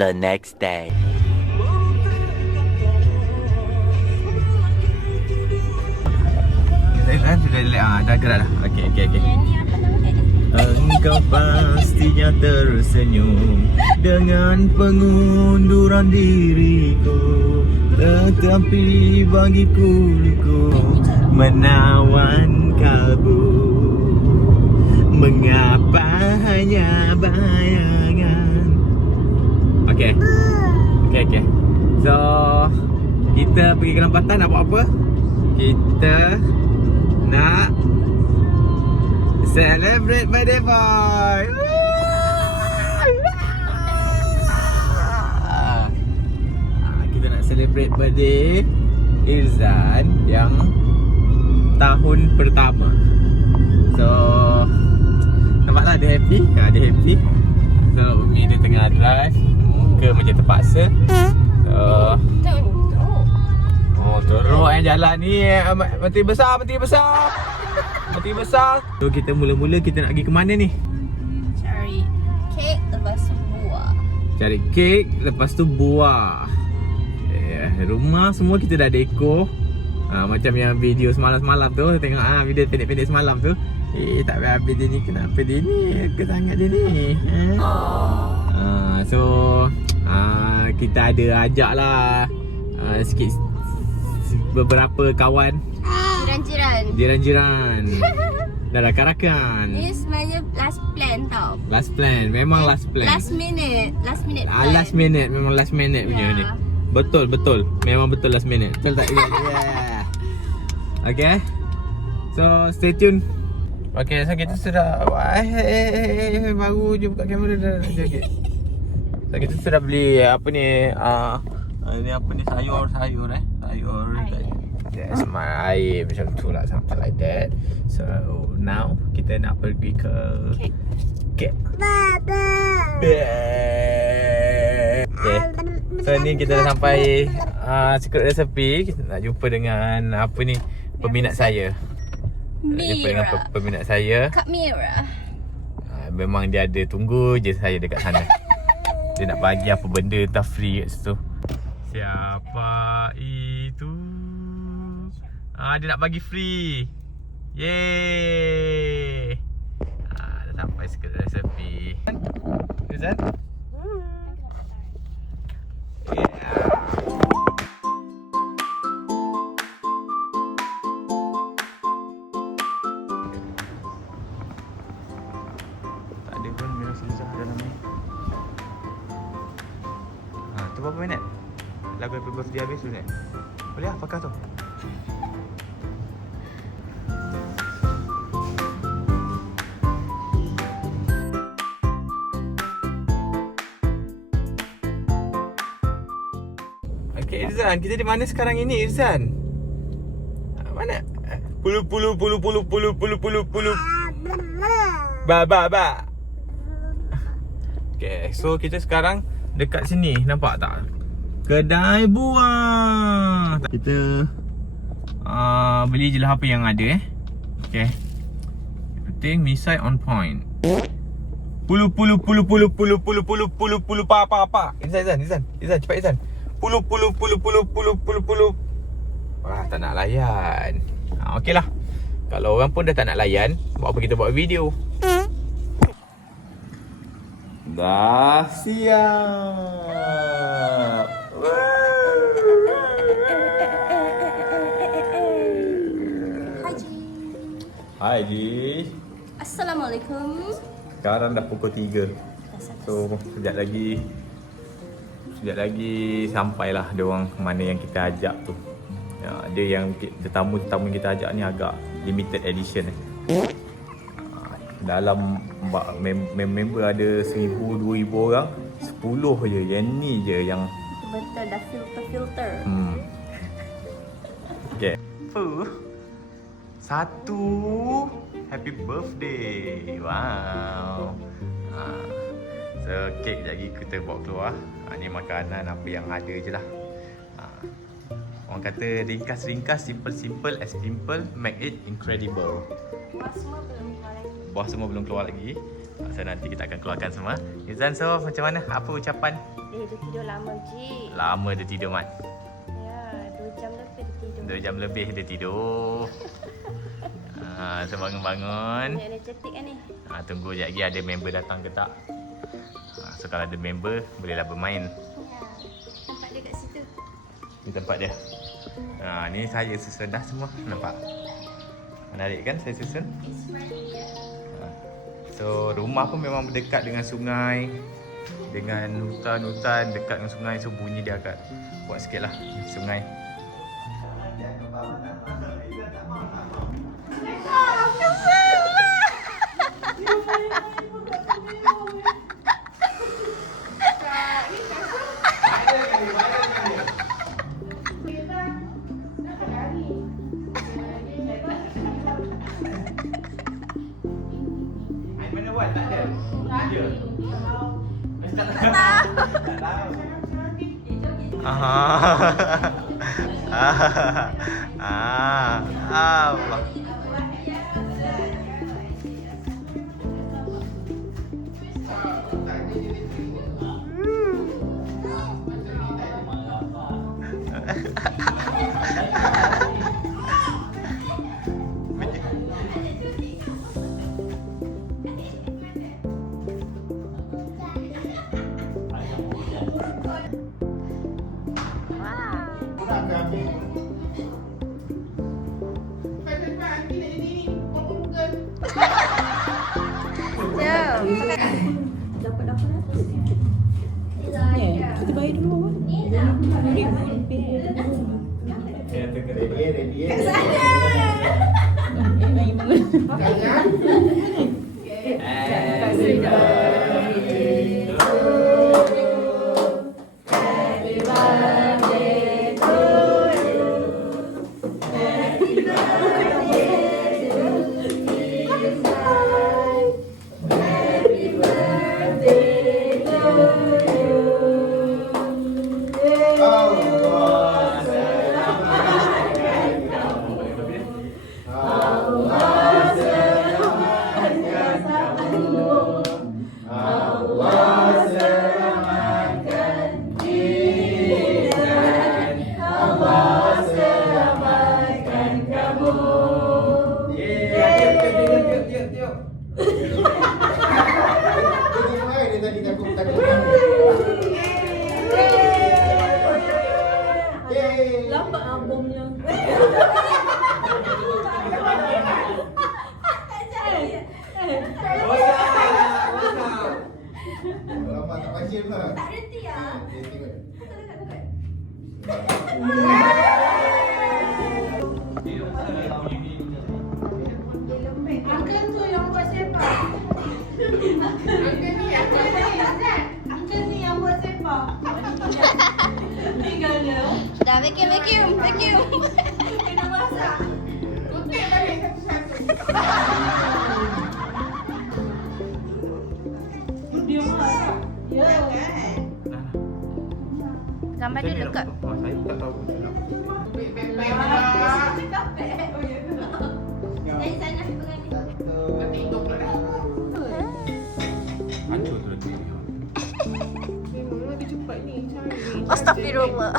The next day. Dah gerak dah. Okey. Yang ni apa nama dia? Engkau pastinya tersenyum dengan pengunduran diriku, tetapi bagiku menawan kalbu. Mengapa hanya bayangan? Okey. So kita pergi ke Lambatan nak buat apa? Kita nak celebrate birthday boy. Kita nak celebrate birthday Irzan yang tahun pertama. So nampaklah dia happy. Dia happy. So Umi dia tengah drive, muka macam terpaksa. So teruk jalan ni. Mati besar. So kita mula-mula kita nak pergi ke mana ni? Cari kek lepas tu buah. Cari kek, lepas tu buah. Rumah semua kita dah dekor. Macam yang video semalam tu. Tengok video pendek-pendek semalam tu. Tak habis dia ni. Kenapa dia ni? Kesangat dia ni. So kita ada ajak lah sikit beberapa kawan, jiran-jiran dah rakan-rakan. Ni sebenarnya last plan tau. Last plan, memang last plan. Last minute plan. Last minute, memang last minute punya ni. Betul. Memang betul last minute. Betul tak? Yeah. Okay. So stay tune. Okay, so kita sudah baru je buka kamera dah. Okay. So kita sudah beli apa ni? Ni apa ni? Sayur. Sayur. Yes, air macam tu lah, something like that. So now kita nak pergi ke Kek. Okay. So ni kita dah sampai Secret Recipe. Kita nak jumpa dengan apa ni, peminat saya. Nak jumpa dengan peminat saya. Kak Mira. Memang dia ada tunggu je saya dekat sana. Dia nak bagi apa benda entah free kat situ. Siapa itu? Dia nak bagi free. Yeay. Dah sampai Secret Recipe. Izan? Tak ada pun Mira Silza dalam ni. Tu berapa minit? Lagu Happy Birthday habis tu ni. Boleh lah pakai tu. Okay Irzan, kita di mana sekarang ini Irzan? Mana? Pulu. Ba. Okay, so kita sekarang dekat sini, nampak tak? Kedai buah. Kita beli je lah apa yang ada Okay. Penting misai on point. Pulu pa. Izan, cepat Izan. Pulu. Wah, tak nak layan. Okey lah. Kalau orang pun dah tak nak layan, buat apa kita buat video? Dah siap. Haji. Assalamualaikum. Sekarang dah pukul 3. So sekejap lagi sampailah dia orang mana yang kita ajak tu. Dia yang tetamu-tetamu yang kita ajak ni agak limited edition. Dalam member ada 1,000-2,000 orang, 10 je yang ni je yang Betul, dah filter. Okay. Satu happy birthday. Wow. So kek lagi kita bawa keluar. Ni makanan apa yang ada je lah. Orang kata ringkas-ringkas, simple-simple, as simple, make it incredible. Buah semua belum keluar lagi. So nanti kita akan keluarkan semua. Izan, so macam mana? Apa ucapan? Dia tidur lama, Ji. Lama dia tidur, Mat. Ya, 2 jam lebih dia tidur. 2 jam lebih dia tidur. So bangun-bangun. Dia cantik kan ni? Tunggu sekejap lagi ada member datang ke tak. So kalau ada member, bolehlah bermain. Ya. Nampak dia kat situ. Ni tempat dia. Ni saya susun dah semua. Nampak? Menarik kan saya susun? It's friendly, ya. So rumah pun memang berdekat dengan sungai, dengan hutan-hutan dekat dengan sungai. So bunyi dia agak kuat sikit lah sungai. Mana Wan? Tak ada? Dia? Tak tahu. Allah. Kita bayar dulu apa? Lambat albumnya. Lama tak baca pula. Tak reti lah. Uncle tu yang buat sepak. Uncle ni yang buat sepak. Tinggal dia. Dah vacuum. Kena masak. Kutip balik satu-satu. Dia masak. Ya kan? Gambar dulu Kak. Saya tak tahu. Dari sana pegang ni. Hancur tu nanti. Memang lagi cepat ni cari. Astagfirullah.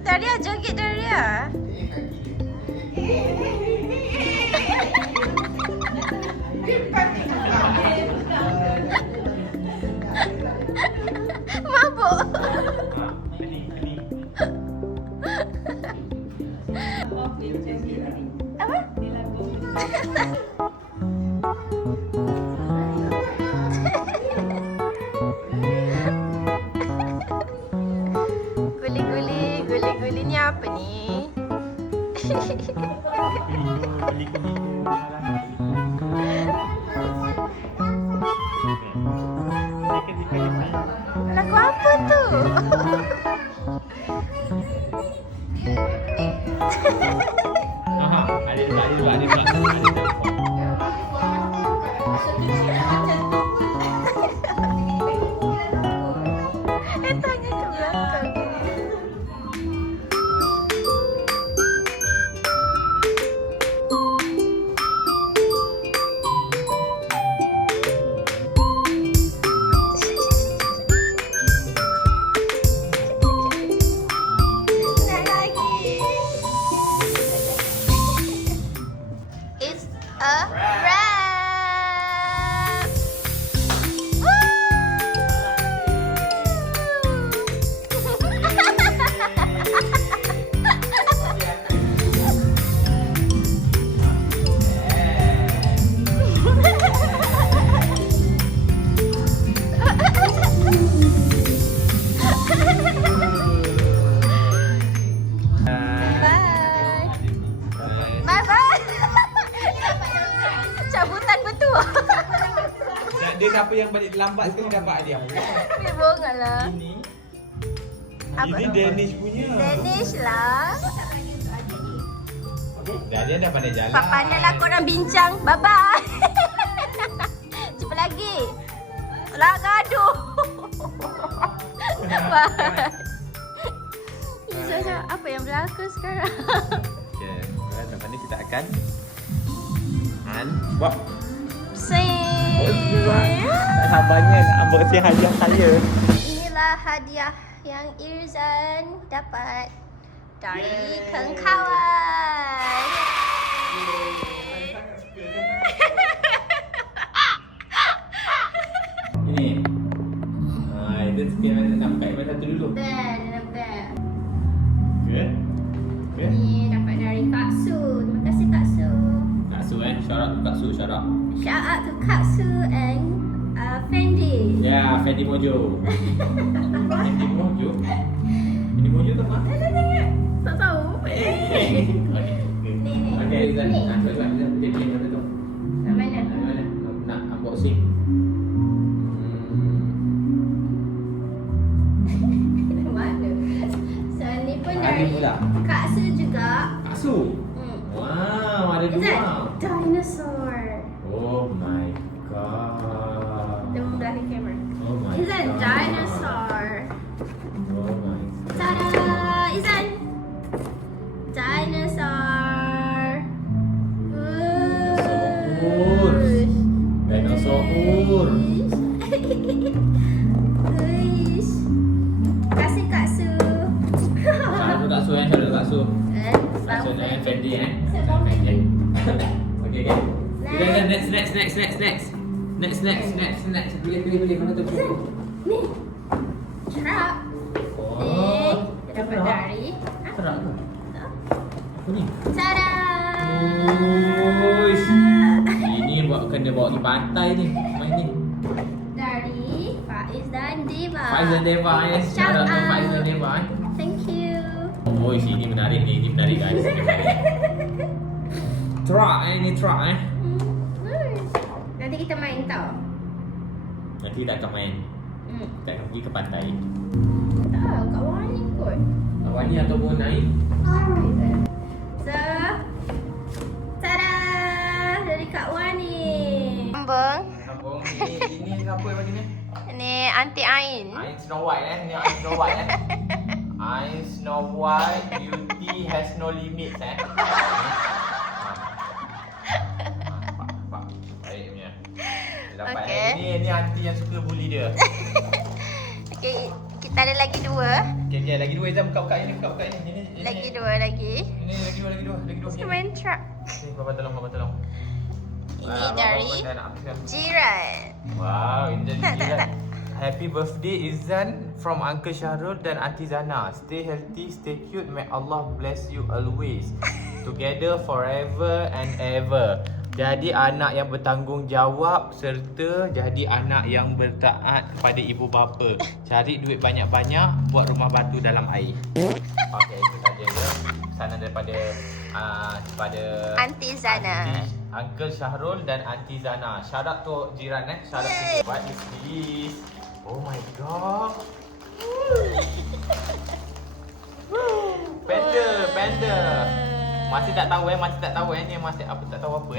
Daria joget Daria. Mabuk. Apa? Guli-guli ni apa ni? Lagu apa tu? Ada dua. Tangan kat belakang. Nak lagi. It's a wrap. Bye bye. Cabutan betul. Dia siapa yang balik lambat sekali dapat hadiah. Dia bohong lah. Ini. Apa? Ini Danish punya. Danish lah. Dia dah pandai jalan. Tak pandailah korang bincang. Bye bye. Jumpa lagi. Lah gaduh. Bye. Izzah, apa yang berlaku sekarang? Okay, lepas ni kita akan buat. Tak sabarnya nak bersih hadiah saya. Inilah hadiah yang Irzan dapat dari kawan. Ini. Itu sikit mana sampai mana satu dulu. Best. Good. Good. Ni dapat dari Kak Su. Terima kasih Kak Su. Kak Su shout out to Kak Su, shout out. Shout out to Kak Su and Fendi. Ya, Fendi Mojo. Fendi Mojo. Fendi Mojo tu apa? Tak tahu. Okay, Izan. Coba Izan pilih mana tu? Kat mana? Mana? Nak unboxing. Mana? So ni pun Ada dari pula. Kak Su juga. Kak Su. Wow, ada Is that dua. dinosaur? Oh my god. Dia membelakang kamera. Oh my Is that god. dinosaur? Oh my god. Tada! Izan! Dinosaur! Dinosaur. Uish. Terima kasih Kak Su. Shout out to Kak Su shout out to Kak Su. Kak Su dengan Fendi Fendi. Okay. Kita next. Pilih mana tu? Ni. Trap. Ni. Kita dapat dari. Terang tu. Apa ni? Tada! Uish. Ini kena bawa pergi pantai ni. Main ni. Dari Faiz dan Deva. Faiz dan Deva yes. Shout out to Faiz dan Deva. Thank you. Oh, ini menarik ni. Ini menarik guys. Ini truck. Nanti kita main tau. Nanti kita akan main. Kita akan pergi ke pantai. Tak, kat Wani kot. Awak ni ataupun naik? So, tada! Dari Kak Wani. Ambang. Sambung. Ini siapa yang bagi ni? Ni Aunty Ain. Ain Snow White Ni Ain Snow White Ain Snow White, beauty has no limits Nampak. Baik punya. Dia dapat Okay. Ni aunty yang suka bully dia. Okay, kita ada lagi dua. Okay, lagi dua Izam buka ini. Ini. Lagi dua lagi. Ini lagi dua. Kita main truck. Ni Bapa tolong. Ini dari jiran. Wow, ini jadi Tak. jiran. Happy birthday Izan from Uncle Syahrul dan Aunty Zana. Stay healthy, stay cute. May Allah bless you always. Together forever and ever. Jadi anak yang bertanggungjawab serta jadi anak yang bertaat kepada ibu bapa. Cari duit banyak-banyak, buat rumah batu dalam air. Okey, itu saja ya. Pesanan daripada Aunty Zana. Uncle Syahrul dan Aunty Zana. Shout out to jiran Shout out to what is this? Oh my god. Panda. Masih tak tahu masih tak tahu ni masih apa tak tahu apa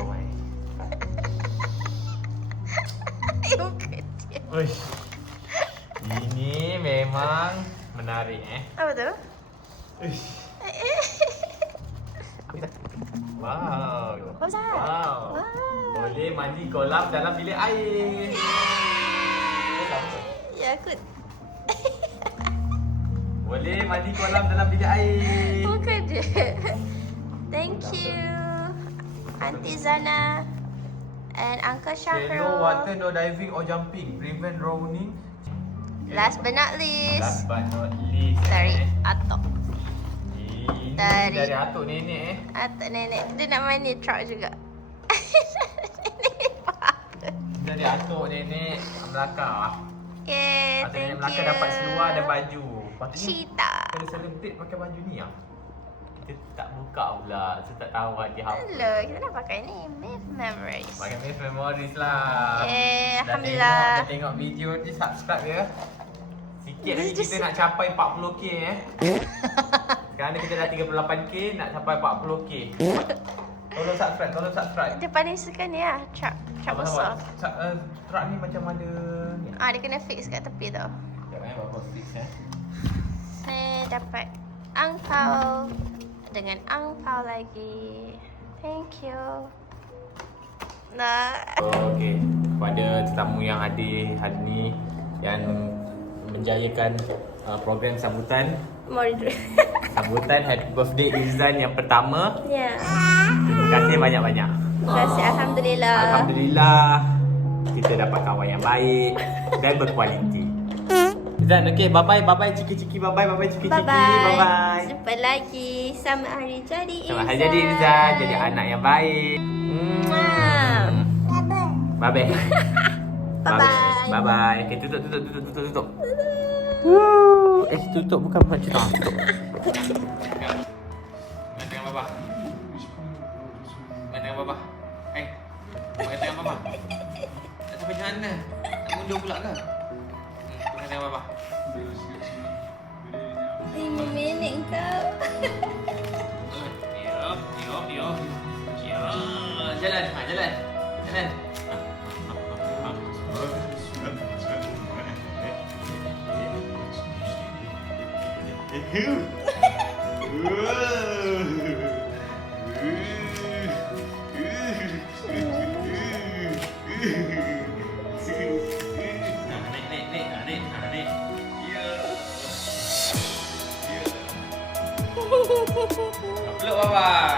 Oh my. Muka dia. Uish. Ini memang menarik Apa tu? Uish. Wow. Besar. Wow. Wow. Boleh mandi kolam dalam bilik air. Ya, aku. Boleh mandi kolam dalam bilik air. Muka dia. Thank you, Auntie Zana and Uncle Shallow Syahrul. water, no diving or jumping. Prevent drowning. Last but not least, Last but not least. dari Atok. Ini Dari- dari atuk nenek Atok nenek. Dia nak main ni truck juga. Nenek faham. Dari atuk nenek Melaka. Okay, Atuk thank nenek you. Melaka dapat seluar dan baju. Patutnya Cheetah. kalau celebrate pakai baju ni lah. Kita tak buka pula. Saya tak tahu hadiah apa. Hello, kita nak pakai ni. Myth Memories. Pakai Miss Memories lah. Yeah, Dah Alhamdulillah. Dah tengok video ni, subscribe ya. Sikit lagi kita nak capai 40k Sekarang ni kita dah 38k, nak capai 40k. Tolong subscribe. Depan ni suka ni lah. Truck besar. Truck ni macam ada ni. Dia kena fix kat tepi tau. Sekejap bapak fix Saya dapat angpau dengan angpau lagi. Thank you. Nah. Okey, kepada tetamu yang hadir hari ni yang menjayakan program sambutan happy birthday Izzan yang pertama. Ya. Terima kasih banyak-banyak. Terima kasih. Alhamdulillah. Alhamdulillah kita dapat kawan yang baik dan berkualiti. Izzan, okey, bye-bye ciki-ciki, bye-bye ciki-ciki. Bye-bye. Jumpa lagi sama hari jadi Izzan. Selamat hari jadi Izzan, jadi anak yang baik. Bye-bye. Bye-bye. Bye-bye. Okay, tutup. Tutup bukan macam tu. Tutup. Main dengan bapa. Main dengan bapa. Main dengan bapa. Tak sampai macam mana? Nak mundur pula ke? Main dengan bapa. 5 minit kau. Yo. Jalan. Naik. Ya. Peluk bapa.